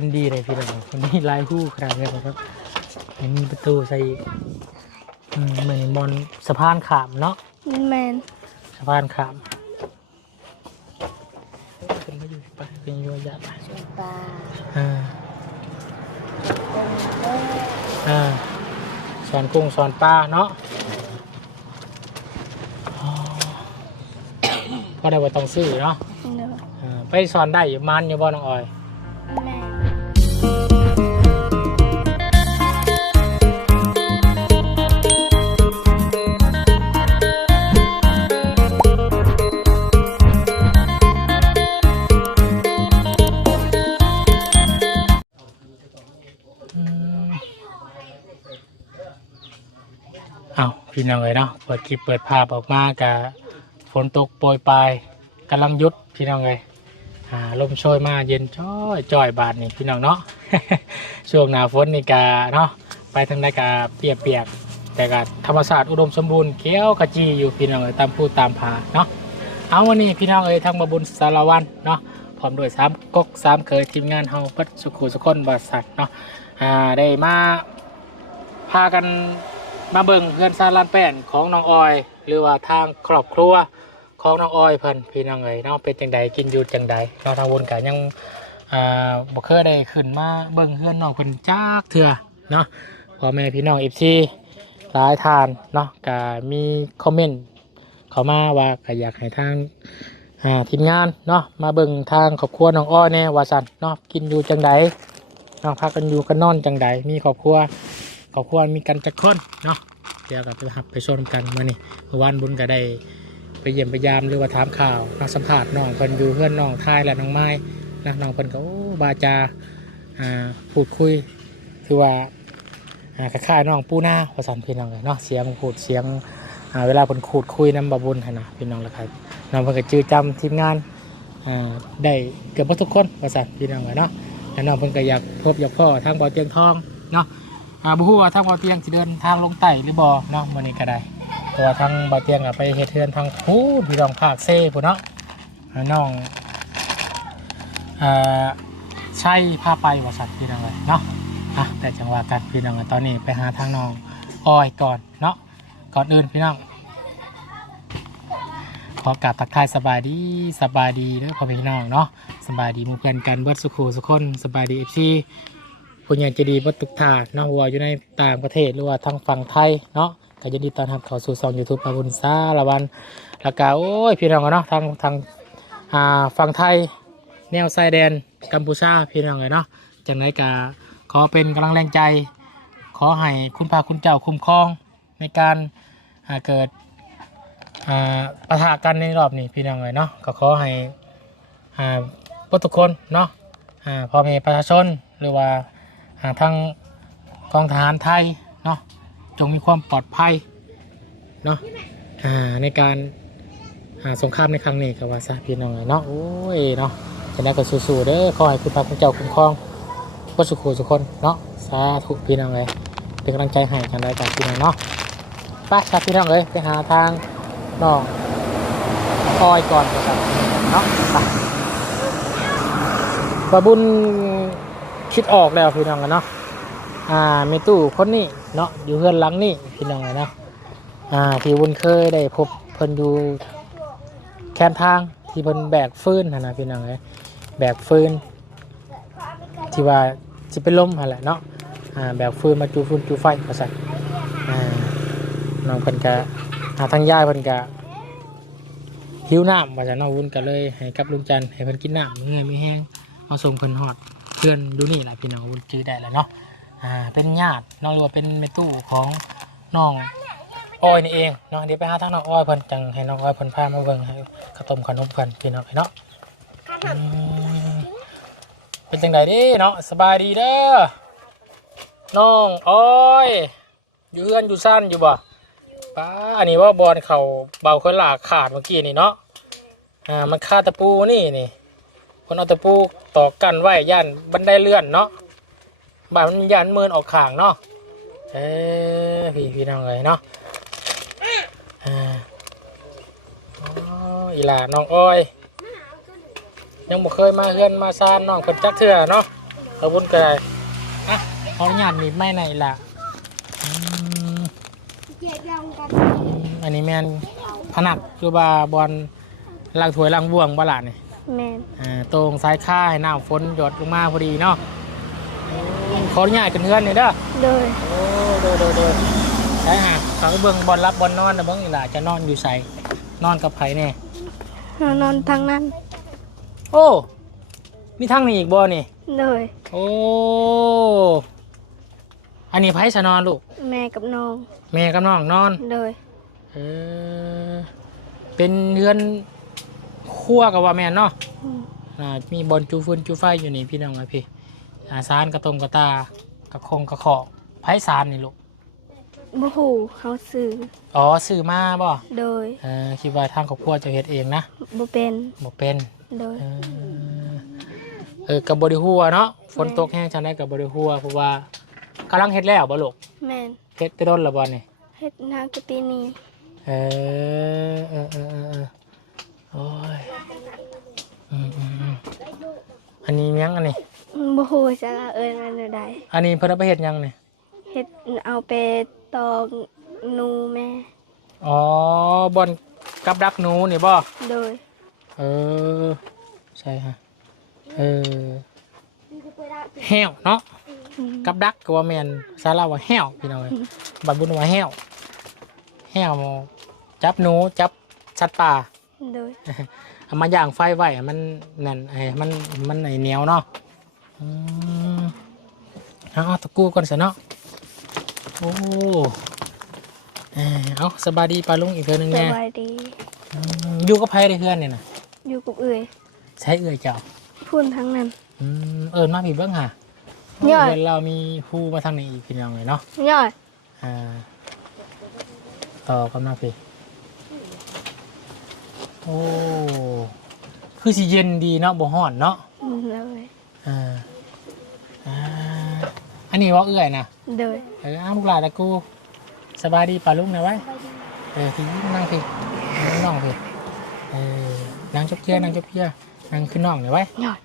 ยินดีเลยพี่น้องวันนี้ลายคู่ขนาดนี้นะครับยังมีประตูใส่อีกอืมเหมือนบอลสะพานขามเนาะแมนสะพานขามขึ้นมาอยู่ไปเป็นโยยะไปปลาอ่าอ่าสอนกุ้งสอนปลาเนาะอ๋อพอได้ว่าต้องซื้อเนาะเนอะ อ่าไปสอนได้อยู่มันอยู่บ่น้องออย พี่น้องเลยเนาะเปิดคลิปเปิดภาพออกมากับฝนตกโปรยปลายกำลังยุดพี่น้องเลยอ่าลมโชยมาเย็นจ้อยจ้อยบาทนี่พี่น้องเนาะ ช่วงหน้าฝนนี่กาเนาะไปทางใดกาเปียกเปียกๆแต่ก็ธรรมศาสตร์อุดมสมบูรณ์เขียวขจีอยู่พี่น้องเลยตามพูดตามผาเนาะเอาวันนี้พี่น้องเอ้ยทั้งบบุญสารวันเนาะพร้อมด้วยสามก๊กสามเคยทีมงานเฮาพัดสุขุสุคนบริษัทเนาะอ่าได้มาพากัน มาเบิ่งเพื่อนซาลานแป้นของน้องออย หรือว่าทางครอบครัวของน้องออยเพิ่นพี่น้องเอ๋ยเนาะเป็นจังใดกินอยู่จังใดเราทางวนกันยังอ่าบ่เคยได้ขึ้นมาเบิ่งเพื่อนน้องเพิ่นจักเถื่อเนาะพ่อแม่พี่น้อง FC หลายทานเนาะก็มีคอมเมนต์เข้ามาว่าก็อยากให้ทางอ่าทีมงานเนาะมาเบิ่งทางครอบครัวน้องอ้อยแน่ว่าซั่นเนาะกินอยู่จังใดเนาะพักกันอยู่กันนอนจังใดมีครอบครัว อบครัวมีกันจักคนเนาะเดี๋ยวก็ไปหับไปชมกันมื่อนี้เมื่อวานบุญก็ได้ไปเยี่ยมไปยามหรือว่าถามข่าวนักสัมภาษณ์น้องเพิ่นอยู่เพื่อนน้องทายและน้องไม้นะน้องเพิ่นก็โอ้บาจาอ่าพูดคุยคือว่าอ่าคล้ายน้องปูหน้าภาษาพี่น้องเลยเนาะเสียงพูดเสียงอ่าเวลาเพิ่นขูดคุยน้ำบาบุญนะพี่น้องละครับน้องเพิ่นก็จื้อจำทีมงานอ่าได้เกือบทุกคนภาษาพี่น้องเลยเนาะแล้วน้องเพิ่นก็อยากพบอยากพ่อทางบ่อเตียงทองเนาะ อ่าบุหัวาทางบ่อเตียงสิเดินทางลงไต่หรือบ่เนาะมื้อนี้ก็ได้เพราะว่าทางบ่อเตียงอะไปเฮ็ดเทือนทางพูนพี่น้องภาคเซ่พุ่นเนาะอ่าน้องอ่าใช่พาไปว่าสัตว์พี่น้องเลยเนาะอะแต่จังหวะกันพี่น้องเอ้ยตอนนี้ไปหาทางน้องอ้อยก่อนเนาะก่อนอื่นพี่น้อง ขอกราบทักทายสบายดีสบายดีเด้อพ่อพี่น้องเนาะสบายดีหมู่เพื่อนกันเบิดสุขูสุคนสบายดี FC ผู้ใหญ่ใจะดีวัตถุกถาเนาะว่าอยู่ในต่างประเทศหรือว่าทางฝั่งไทยเนาะก็ยินดีต้อนรับเข้าสู่ช่องยูทูบปาบุญซาละวันแล้วก็โอ้ยพี่น้องเนาะทางทางอ่าฝั่งไทย แนวชายแดนกัมพูชาพี่น้องเลยเนาะจากนั้นก็ขอเป็นกำลังแรงใจ ขอให้คุณพาคุณเจ้าคุ้มครองในการาเกิดอ่าปะทะกันในรอบนี้พี่น้องเลยเนาะก็ขอให้อ่าทุกคนเนาะพ่อแม่ประชาชนหรือว่า ทางกองทหารไทยเนาะจงมีความปลอดภัยเนาะในการหาสงครามในครั้งนี้กับว่าซะพี่น้องเนาะโอ้ยเนาะจะได้ก็สู้ๆเด้อขอให้คุณพระคุณเจ้าคุ้มครองก็สุขุสุขคนเนาะสาธุพี่น้องเลยเป็นกำลังใจให้กันได้จากพี่น้องเนาะไปชาพี่น้องเลยไปหาทางน้องออยก่อนนะครับเนาะไปบาบุญ คิดออกแล้วพี่น้องกันเนาะอ่าเมตู้คนนี้เนาะอยู่เพื่อนหลังนี่พี่น้องกันเนาะอ่าที่วุ้นเคยได้พบเพิ่นอยู่แคมทางที่เพิ่นแบกฟืนนะพี่น้องเลยแบกฟืนที่ว่าสิเป็นลมหั่นแหละเนาะอ่าแบกฟืนมาจูฟืนจูไฟว่าซั่อ่าน้องเพิ่นก็หาทางย่ายเพิ่นก็หิวน้ำว่าซั่นเนาะวุ้นก็เลยให้กับลุงจันให้เพิ่นกินน้ำเงื่อยไม่แห้งเอาส่งเพิ่นฮอด เพื่อนดูนี่แหละพี่น้องจื้อได้แล้วเนาะอ่าเป็นญาติน้องหรือว่าเป็นเมตู้ของน้องอ้อยนี่เองเนาะเดี๋ยวไปหาทางน้องอ้อยเพิ่นจังให้น้องอ้อยเพิ่นพามาเบิ่งให้ข้าวต้มขนมเพิ่นพี่น้องเนาะเป็นจังไดดิเนาะสบายดีเด้อน้องอ้อยอยู่เฮือนอยู่ซ่านอยู่บ่ป้าอันนี้ว่าบอลเข่าเบาเคนหลากขาดเมื่อกี้นี่เนาะอ่ามันคาตะปูนี่นี่ คนเอาตะปูตอกกันไว้ย่านบันไดเลื่อนเนาะบ่ามันย่านเมินออกข่างเนาะเอ้พี่พี่น้องเลยเนาะอ่าอ๋ออีหลาน้องอ้อย ยังบ่เคยมาเฮือนมาซานน้องคนจักเถื่อเนาะโขอบคุณก็ได้อะขออนุญาตมีไม่ในล่ะอันนี้แมนผนักคือว่าบอลลางถวยลางบ่วงบ่ล่ะนี่ แมนอ่าตรงซ้ายข้าให้น้ำฝนหยดลงมาพอดีเนาะอืมขออนุญาตกันเพื่อนนี่เด้อโดยโอ้โดยโดยโดยใช่ฮะฝังเบิ่งบอลรับบอลนอนนะเบิ่งอีหล่ะจะนอนอยู่ใสนอนกับไผเนี่ยเรานอนทางนั้นโอ้มีทางนี้อีกบ่นี่ โดยโอ้อันนี้ไผจะนอนลูกแม่กับน้องแม่กับน้องนอน โดยเออเป็นเรือน ครั่วกับว่าแม่นเนาะอืมอ่ามีบอลจูฟืนจูไฟอยู่นี่พี่น้องไอพี่อาซานกระตรงกระตากระคงกระขอกไผสารนี่ลูกบ่ฮู้เขาซื้ออ๋อซื้อมาบ่โดยเออคิดว่าทางครอบครัวจะเฮ็ดเองนะบ่เป็นบ่เป็นโดย เออเออกับบริหัวเนาะฝนตกแห้งจังได้กับบริหัวเพราะว่ากำลังเฮ็ดแล้วบ่ลูกแม่นเฮ็ดไปต้นและบ่นี่ เฮ็ดนากับปีนี้เออเออเออเออเออ โอ้ยอืมอืมอืมอันนี้ยังอันนี้ บ่ฮู้จะเอิ้นว่าแนวใดอันนี้เพิ่นเอาไปเฮ็ดยังนี่เฮ็ดเอาไปตอกหนูแม่ อ๋อบอนกับดักหนูนี่บ่โดย เออ ใช่ฮะเออแห้วเนาะอืมกับดักก็ว่าแม่นสาราว่าแห้วพี่น้องเอ้ยบัดบุญว่าแห้วแห้วจับหนูจับสัตว์ป่า โดยเอามาย่างไฟไว้ให้มันนั่นไอ้มันมันไอ้เหนียวเนาะอืมเอาเอาตะกูก่อนสิเนาะโอ้เอ้ยเอาสบายดีปลาลุงอีกเทื่อนึงสแน่บายดี อืมอยู่กับไผได้เพื่อนเนี่ยนะอยู่กับเอื้อยใช้เอื่อยเจ้าพูนทั้งนั้น อืมเอิญมาผิดเบ้างค่ะย่อยเดือนเรามีผู้มาทางนี้อีกพี่น้องเลยเนาะ ย่อย อ่าต่อกำลังพี่ โอ้ คือสิเย็นดีเนาะบ่ฮ้อนเนาะอืมเลยอ่าอ่าอันนี้ว่าเอื่อยนะโดยเอออ้าวลูกหลานตะกูสบายดีป่าลุงนะไว้เออพี่นั่งพี่นั่งน้องพี่เออนั่งจบเพียนั่งจบเพียนั่งขึ้นน้องเลยไว้ย่อย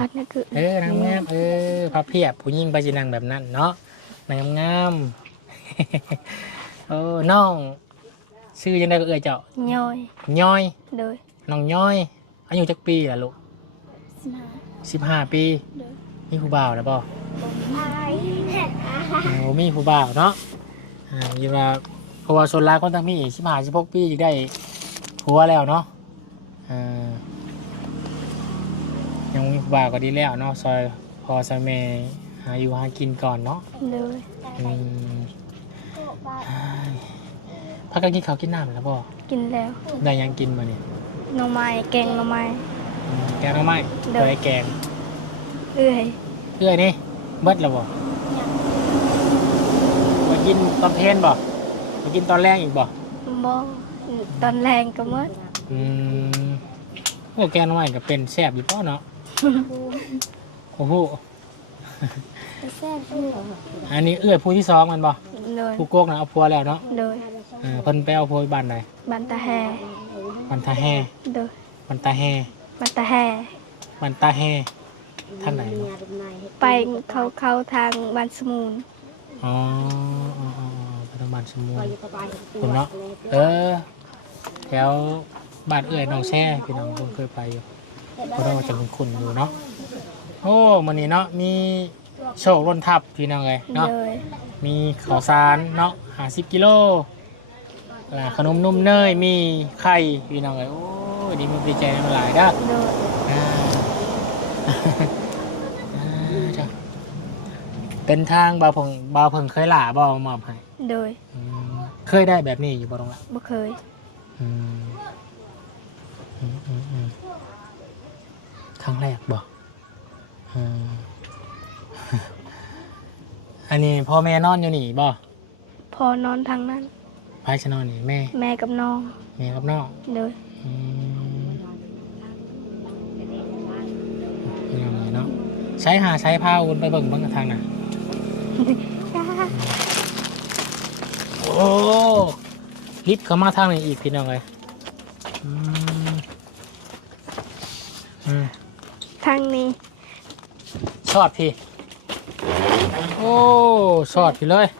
รักนั่นคือเออนางงามเออพับเพียบผู้หญิงไปสินางแบบนั้นเนาะนางงามๆ เออน้อง ชื่อยังไงก็เอ่ยเจ้า ย่อยย้อย โดยน้องย้อย อายุจักปีล่ะลูกสิบห้าปีมีผู้บ่าวแล้วบ่โอ้มีผู้บ่าวเนาะ อ่าอยู่ว่าเพราะว่าส่วนรายคนทั้งมีสิบห้าสิบหกปีจะได้ผัวแล้วเนาะอ่ายังมีผู้บ่าวก็ดีแล้วเนาะ ซอยพอซอยเมหาอยู่หากินก่อนเนาะโดยอืม พักกันกินข้าวกินน้ำแล้วบ่กินแล้วได้หยังกินมาเนี่ยหน่อไม้แกงหน่อไม้ อืมแกงหน้ำไม้เด้อเคยแกงเอื้อยเพื่อนี่เบิดแล้วบ่มากินตอนเพลนบ่มากินตอนแรกอีกบ่บ่ตอนแรงก็หมดอืมโอ้แกงหน้ำไม้ก็เป็นแซ่บอยู่เปล่าเนาะโอ้โหแซ่บอยู่อันนี้เอื้อยผู้ที่สองแมันบ่โดยผู้โกกนะเอาผัวแล้วเนาะโดย เออเพิ่นไปเอาผัวบ้านไหนบันตาแฮวันตาแฮโดยวันตาแฮบันตาแฮวันตาแฮทางไหนเนาะไปเขาเข้าทางบ้านสมูนอ๋ออ๋ออ๋อไปทางบ้านสมุนคุณเนาะเออแถวบ้านเอื้อยน้องแช่พี่น้องคงเคยไปอยู่เพราะเราจะเป็นคุณอยู่เนาะโอ้มันนี้เนาะมีโชคล้นทับพี่น้องเลยเนาะโดยมีข้าวสารเนาะหาสิบกิโล อ่าขนมนุ่มเนยมีไข่พี่น้องเลยโอ้ยดีมันดีใจมันหลายเด้อโดยอ่าอ่าจ้ะเป็นทางบาวเพิงบาวเพิงเคยหล่าบ่มอบให้โดยอืมเคยได้แบบนี้อยู่บ่ตรงละ บ่เคยอืมอืมอืมอืมครั้งแรกบ่อืม อันนี้พ่อแม่นอนอยู่นี่บ่พอนอนทางนั้น ไปจะนอนนี่แม่ แม่กับน้องแม่กับน้องโดยอืมนี่เอาไงเนาะใช้หาใช้ผ้าวนไปเบิ่งเบิ่งกับทางน่ะโอ้ลิฟต์เข้ามาทางนี้อีกพี่น้องเลยอืมอืม ทางนี้ชอบพี่ โอ้สอดไปเลยอ่าเ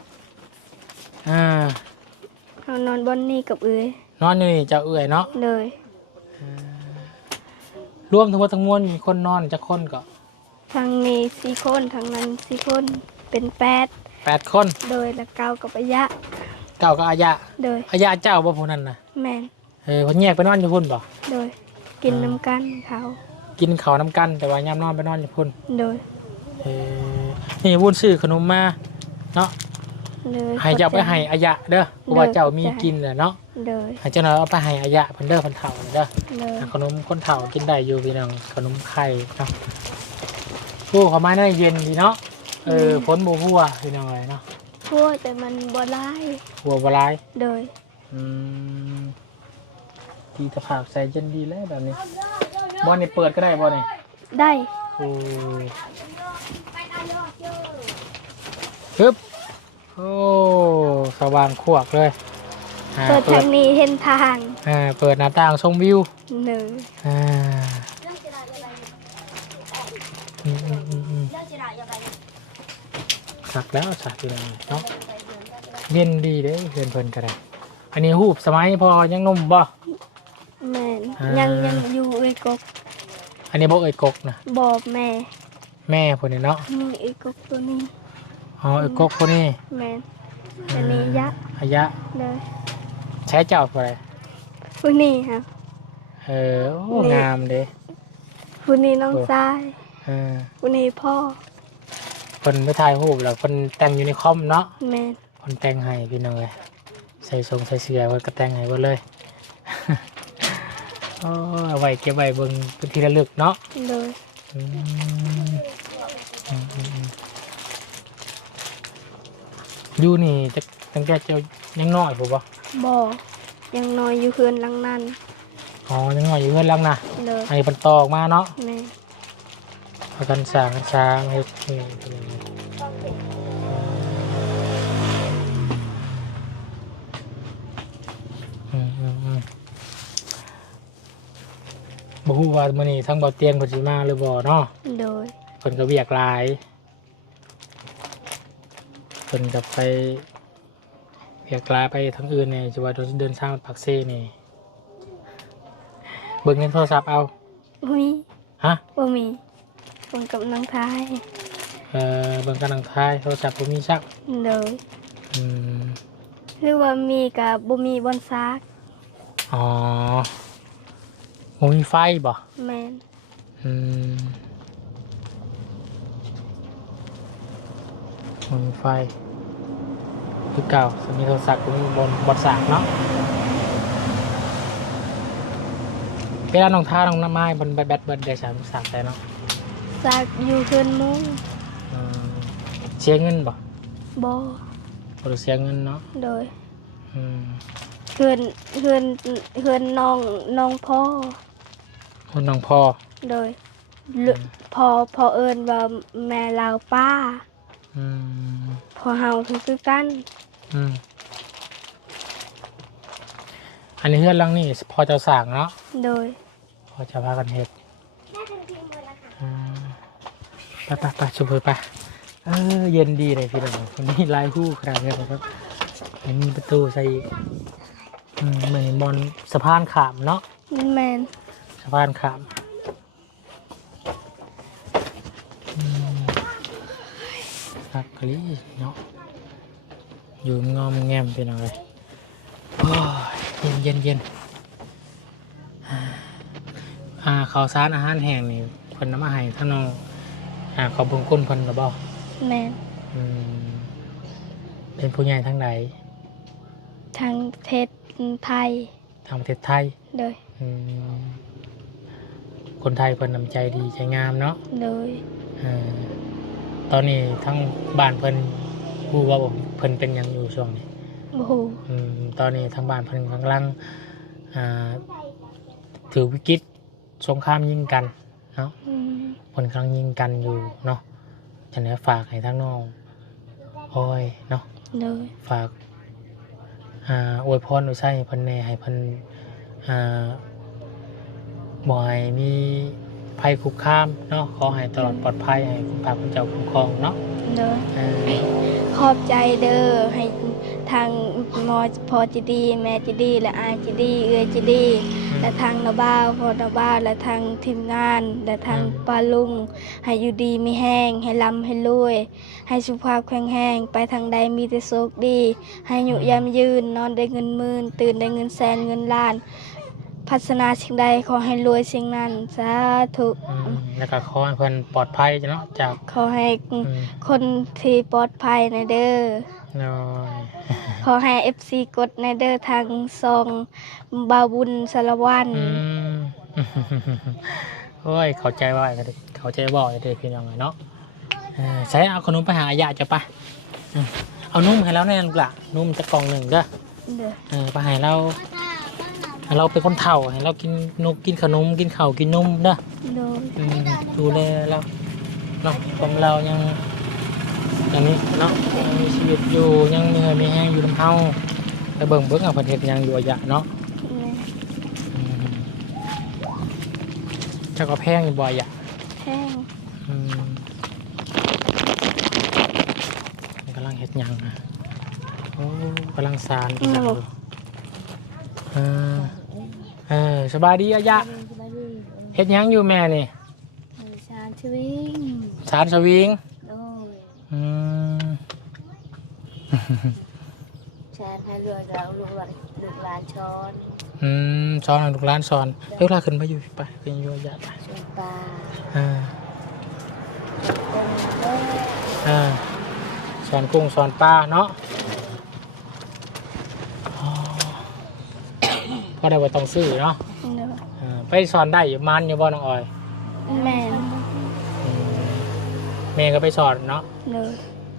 อานอนบนนี้กับเอ้ยนอนอยู่นี่เจะเอื่อยเนาะเลยรวมทั้งหมดทั้งมวลมีคนนอนจะคนก็ทางนี้สี่คนทางนั้นสี่คนเป็นแปดแปดคนโดยละเก้ากับอายะเก้าก็อายะโดยอายะเจ้าบ่ผู้นั้นนะแมนเออเพิ่นแยกไปนอนอยู่พุ่นบ่โดย กินน้ำกันเขากินข้าวน้ำกันแต่ว่ายามนอนไปนอนอยู่พุ่นโดยเออนี่วุ้นซื้อขนมมาเนาะ เลยให้เจ้าไปให้อายะเด้อเพราะว่าเจ้ามีกินแหละเนาะโดยให้เจ้าเอาไปให้อายะเพิ่นเด้อเพิ่นเฒ่าเด้อเลยขนมคนเฒ่ากินได้อยู่พี่น้องขนมไข่เนาะผู้เขามาในเย็นดีเนาะเออฝนบ่หัวพี่น้องเลยเนาะพวกแต่มันบ่ร้ายหัวบ่หลายโดยอืมดีตะผากใส่เย็นดีแล้วแบบนี้บอลนี่เปิดก็ได้บอลนี่ได้โอ้ฮึบโอ้ สว่างขวกเลยอ่าเปิดเปิทาดงนี้เห็นทางอ่าเปิดหน้าต่างชมวิวหนึ่งอ่าอืมอืมอืมอืมสักแล้วสักอยู่แล้วเนาะเย็นดีเด้เพื่อนเพิ่นก็ได้อันนี้หูบสมัยพอยังหนุ่มบ่ แม่นอ่ายั ยังยังอยู่เอ้ยกกอันนี้บ่เอ่ยกกนะบอกแม่แม่คนนี้เนาะนี่เอ้ยกกตัวนี้ อ๋อเอ่ยกกคนนี้แม่นอันนี้ยะอายะ เลยใช้เจ้าไปผู้นี้ครับเออโอ้นี่งามเด้ผู้นี้น้องชายเออผู้นี้พ่อคนไปถ่ายรูปแล้วคนแต่งอยู่ในคอมเนาะแม่นคนแต่งให้พี่น้องเลยใส่ทรงใส่เสื้อคนก็แต่งให้หมดเลยโอ้เอาไว้เก็บไว้เบิ่งเป็นที่ระลึกเนาะเลยอืมอืมอืม อืมอยู่นี่จะตั้งแต่เจ้ายังน้อยผมบ่บอกยังนอนอยู่เฮือนหลังนั้นอ๋อยังน้อยอยู่เพื่อนลังนะเลยอันนี้เป็นตอออกมาเนาะแม่นเอากันสร้างกันสร้างให้นี่อืมอืมอืมบ่ฮู้ว่ามื้อนี้ทั้งบ่เตียงเพิ่นสิมาหรือบ่เนาะโดยเพิ่นก็เวียกหลายเพิ่นก็ไปเวียกหลายไปทางอื่นนี่จะว่าเดินทางไปปักเซ่นี่เบิ่งในโทรศัพท์เอาอุ้ยฮะบ่มีผมกับน้องทายเอ่อเบิ่งกันทางท้ายโทรศัพท์บ่มีซักเลยอืมหรือว่ามีกับบ่มีบอนซักอ๋อบ่มีไฟบ่แม่นอืม บ่มีไฟ คือเก่าสมีโทรศัพท์ก็มีบนบนสากเนาะเวลาน้องท้าน้องน้ำไม้บนแบตแบตเบิดได้สามสากได้เนาะซักอยู่เฮือนหมุ้งอืมเสียเงินบ่บ่บ่ได้เสียเงินเนาะโดยอืมเฮือนเฮือนเฮือนน้องน้องพ่อคนน้องพ่อโดยลพอพอเอิ้นว่าแม่ลาวป้าอืม พอเฮาคือกันอืมอันนี้เพื่อนหลังนี่พอจะสั่งเนาะโดย พอจะพากันเห็ดอ่าไปไปไปชุบไปเออเย็นดีเลยพี่น้องคนนี้ลายคู่ขนาดนี้ครับอันนี้ประตูใส่อีกอืมเหมือนบอลสะพานขามเนาะแม่นสะพานขามอืม นักกะลีเนาะอยู่งอมแงมพี่น้องเลยโอ้ยเย็นเย็นเย็นอ่าข้าวสารอาหารแห้งนี่เพิ่นนำมาให้ท่านน้องอ่าขอบคุณคุณเพิ่นหรือเปล่าแม่นอืมเป็นผู้ใหญ่ทั้งใดทางประเทศไทยทางประเทศไทยโดยอืมคนไทยเพิ่นนำใจดีใจงามเนาะโดยอ่า ตอนนี้ทั้งบ้านเพิ่นรู้ว่าเพิ่นเป็นหยังอยู่ช่วงนี้บ่ฮู้อืมตอนนี้ทางบ้านเพิ่นกำลังอ่าถือวิกฤตสงครามยิงกันเนาะ อืมคนกำลังยิงกันอยู่เนาะจะเนี้ฝากให้ทั้งน้องออยเนาะโดยฝากอ่าอวยพรอวยใส่ให้เพันแหน่ให้เพันอ่าบ่ให้มี ภัยคุกคามเนาะขอให้ตลอดปลอดภัยให้คุณพระคุณเจ้าคุ้มครองเนาะโเด้อเออขอบใจเด้อให้ทางหมอพอจะดี แม่จะดี และอายจะดี เอื้อจะดี และทางนาบ้าวพอนาบ้าวและทางทีมงาน และทางปาลุง ให้อยู่ดีมีแห้ง ให้ลำให้รวย ให้สุขภาพแข็งแรงไปทางใดมีแต่โชคดี ให้อยู่ยามยืนนอนได้เงินหมื่นตื่นได้เงินแสนเงินล้าน พัฒนาสิ่งใดขอให้รวยสิ่งนั้นสาธุอืมแล้วก็ขอให้เพิ่นปลอดภัยจ้ะเนาะจากขอให้อืมคนที่ปลอดภัยในเด้อน้อยขอให้ FC กดในเด้อทางซองบาวบุญสารวันอืมโอ้ยเข้าใจว่าก็ได้เข้าใจบ่อยเด้อพี่น้องเนาะเออใช้เอาขนมไปหาอายะจะปะอืมเอานุ่มให้แล้วแน่ลูกละนุ่มจะกล่องหนึ่งเด้อ เด้อ เออไปให้เราให้ เราเป็นคนเฒ่าให้เรากินนกกินขนมกินข้าวกินนมเด้อโดยอืมดูแลเราเนาะผมเรายังอย่างนี้เนาะยังมีชีวิตอยู่ยังเหนื่อยมีแห้งอยู่ลำเฮาไปเบิ่งเบิ่งเอาประเทศยังอยู่อะยะเนาะแม่อืมเจ้าก็แพงอยู่บ่อยอะแห้งอืมมันกำลังเฮ็ดหยังอะโอ้กำลังสารอีกแล้วเออ เออสบายดีอะยะเฮ็ดหยังอยู่แม่นี่ชาชวิงสารสวิงโดยอืมชาให้รวยเราลูกหลานลูกหลานช้อนอืมสอนให้ลูกหลานสอนเลิกลาขึ้นไปอยู่ไปขึ้นอยู่อะยะไปชวนปลาอ่าเป็นเด้ออ่าสอนกุ้งสอนปลาเนาะอ๋อ ก็ได้ว่าต้องซื้อเนาะเด้ออ่าไปสอนได้อยู่มันอยู่บ่น้องออยแม่อืมแม่ก็ไปสอนเนาะโดย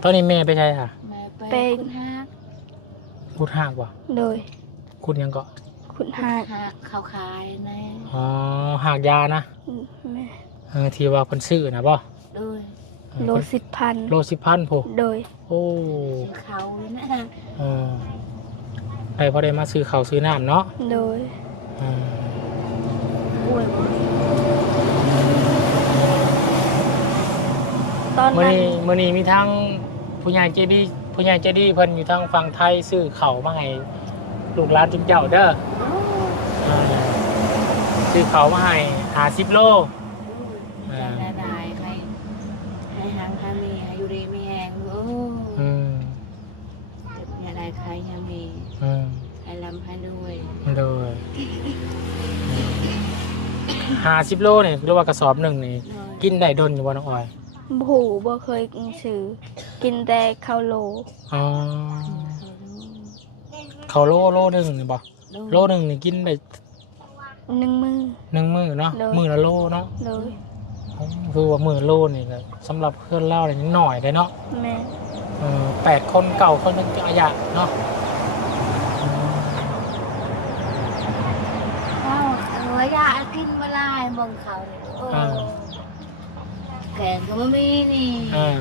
ตอนนี้แม่ไปใช่ค่ะเป็น คุดหากว่ะโดยคุดหยังก็คุณหากเขาขายนะอ๋อหากยานะแม่เออที่ว่าคนซื้อนะบ่ด้วยเออโลสิบพันโลสิบพันโพโดยโอ้ เขานะเออ ได้พอได้มาซื้อข้าวซื้อน้ำเนาะโดยอืมอ้วนตอนมื่อนั้นนี้มื่อนี้มีทั้งผู้ใหญ่ใจดีผู้ใหญ่ใจดีเพิ่นอยู่ทางฝั่งไทยซื้อข้าวมาให้ลูกหลานจุ๊เจ้าเด้อ อ่าซื้อข้าวมาให้หาสิบโล จะได้ได้ให้ให้หางให้มีให้อยู่ดีมีแหงโอ้ อืม อย่าได้ใครยังมี อืม ให้ลำให้ด้วย โดย หาสิบโลเนี่ยหรือว่ากระสอบหนึ่งนี่กินได้ดนอยู่บ่น้องออยบูบ่เคยกินซื้อกินแต่ข้าวโลอ๋อเขาวโลโลหนึ่งนี่บ่โลหนึ่งนี่กินได้หนึ่งมือหนึ่งมือเนาะโดยมือละโลเนาะโดยอ๋อคือว่ามือโลนี่ก็สำหรับเพื่อนเล่าเนี่ยยังหน่อยได้เนาะแม่เออแปดคนเก่าคนนึงจะอาญะเนาะอืม ข้าวเออยากิน มาลายมองเขาเลยโอ้แกงก็ไม่มีนี่เออ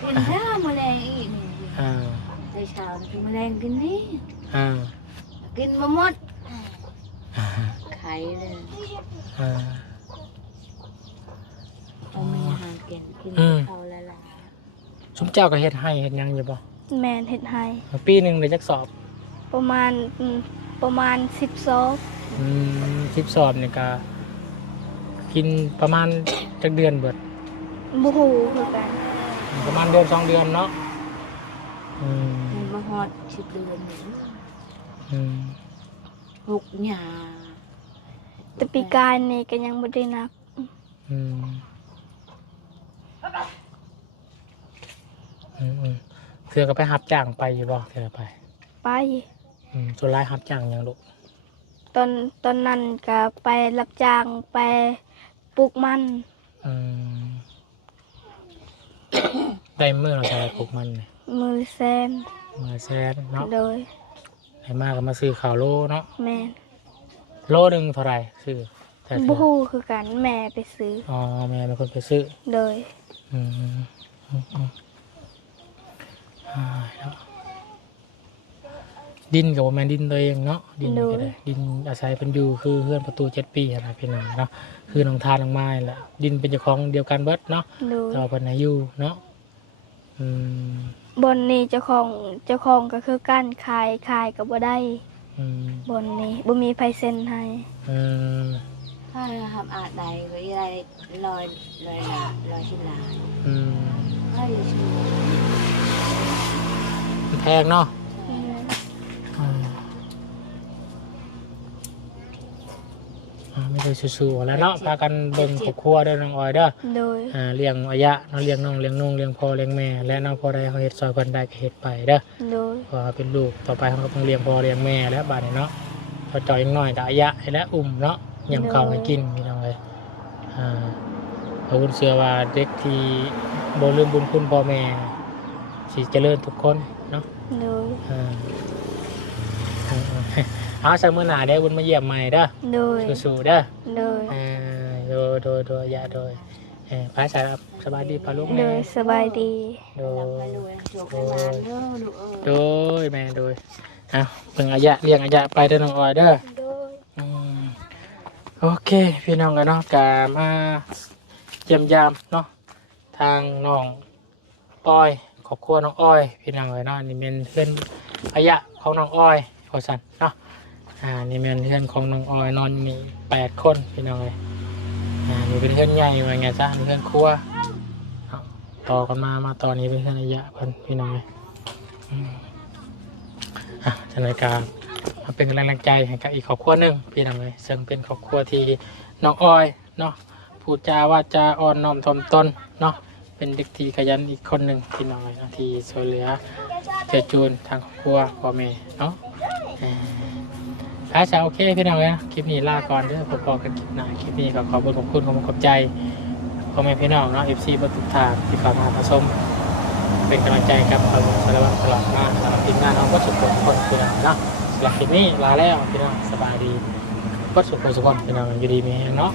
กินข้าวแมลงอีกนี่เออในเช้ากินแมลงกินนี่เออกินมาหมดไข่เลยเออ เอามีอาหารกินกินเขาแล้วล่ะสมเจ้าก็เฮ็ดให้เฮ็ดหยังอยู่บ่แม่นเฮ็ดให้ปีหนึ่งได้จักสอบประมาณอืมประมาณสิบซอกอืมสิบสอบนี่ก็ กินประมาณจักเดือนเบิดบูฮูคือกันประมาณเดือนสองเดือนเนาะอืมมันมาฮอดสิบเดือนหนึ่งอืมหุกหยาแต่ปีกายนี่ก็ยังบ่ได้นักอืมอืมอืมเถื่อก็ไปหับจ้างไปอยู่บ่เถื่อไปไป อืมส่วนรายหับจ้างหยังลูกตอนตอนนั้นก็ไปรับจ้างไป ปลูกมันอืมได้เมื่อเราใช้ปลูกมันเนี่ยมือแซนมาแซนเนาะโดยได้มากก็มาซื้อข่าวโลเนาะแม่นโลหนึ่งเท่าไหร่ซื้อแต่บูฮูคือกันแม่ไปซื้อ อ๋อแม่เป็นคนไปซื้อ โดย อืมอืมอืมอ่าเนาะ ดินกับว่าแมนดินตัวเองเนาะดินก็ได้ดินอาศัยเป็นอยู่คือเพื่อนประตูเจ็ดปีอะไรพี่น้องเนาะคือน้องทานน้องไม้แหละดินเป็นเจ้าของเดียวกันเบิดเนาะโดยเราเป็นอายุเนาะอือืมบนนี้เจ้าของเจ้าของก็คือการขายขายก็บ่ได้อืมบนนี้บ่มีไผเซ็นให้อืมถ้าทำอาดใดก็ยังลอยลอยหลาลอยชิลาอืมถ้าอยู่ชิลามันแพงเนาะ อืม อ่าอ่า ไม่ได้สู้ๆแล้วเนาะพากันเบิ่งครอบครัวเด้อน้องออยเด้อโดย อ่าเลี้ยงอายะเนาะเลี้ยงน้องเลี้ยงนุ่งเลี้ยงพ่อเลี้ยงแม่และน้องพ่อได้เขาเฮ็ดซอยเพิ่นได้ก็เฮ็ดไปเด้อโดยเพราะว่าเป็นลูกต่อไปเขาก็ต้องเลี้ยงพ่อเลี้ยงแม่แล้วบาดนี้เนาะพอจ่อยยังน้อยก็อายะให้และอุ้มเนาะยำข้าวให้กินพี่น้องเอ้ยอ่าเพราะคุณเชื่อว่าเด็กที่บ่ลืมบุญคุณพ่อแม่สิเจริญทุกคนเนาะ โดย อ่าอ่า เอาใส่มือหนาเด้อบุญมาเยี่ยมใหม่เด้อโดยสู้ๆเด้อโดยอ่าโดยโดยโดยอยาโดยเออพระสายครับสบายดีปะลูกโดแม่ยสบายดี โดลำยไปรวยจบนานเด้อลูกเอโดอยแม่โดยเอาเพิ่งอายะเลี้ยงอายะไปเด้อน้องออยเด้อ โดย อืมโอเค พี่น้องกันเนาะกามาเยี่ยมยามเนาะทางน้องอ้อยครอบครัวน้องอ้อย พี่น้องเลยเนาะนี่เป็นเพื่อนอายะของน้องอ้อยขอสันเนาะ อ่านี่เป็นเพื่อนของน้องออยนอนมีแปดคนพี่น้องเลยอ่านี่เป็นเพื่อนใหญ่ว่าไงจ้าเพื่อนครัวต่อกันมามาตอนนี้เป็นเพื่อนอายะเพิ่นพี่น้องเลยอะจันรายการมาเป็นกำลังใจให้กับอีกครอบครัวหนึ่งพี่น้องเลยซึ่งเป็นครอบครัวที่น้องออยเนาะพูดจาว่าจาอ่อนน้อมถ่อมตนเนาะเป็นเด็กที่ขยันอีกคนหนึ่งพี่น้องเลยนะที่ช่วยเหลือเจอจูนทางครอบครัวพ่อแม่เนาะ ถ้าจะโอเคพี่น้องนะคลิปนี้ลาก่อนเด้อพบกันคลิปหน้าคลิปนี้ก็ขอบคุณขอบคุณขอบคุณขอบใจพ่อแม่พี่น้องเนาะ FC บทุกทางที่เข้ามาผสมเป็นกำลังใจกับเราสารวัตรตลอดมาสำหรับทีมงานเราก็สุขทุกคนพี่น้องเนาะสำหรับคลิปนี้ลาแล้วพี่น้องสบายดีก็สุขสุขคนพี่น้องอยู่ดีมีเนาะ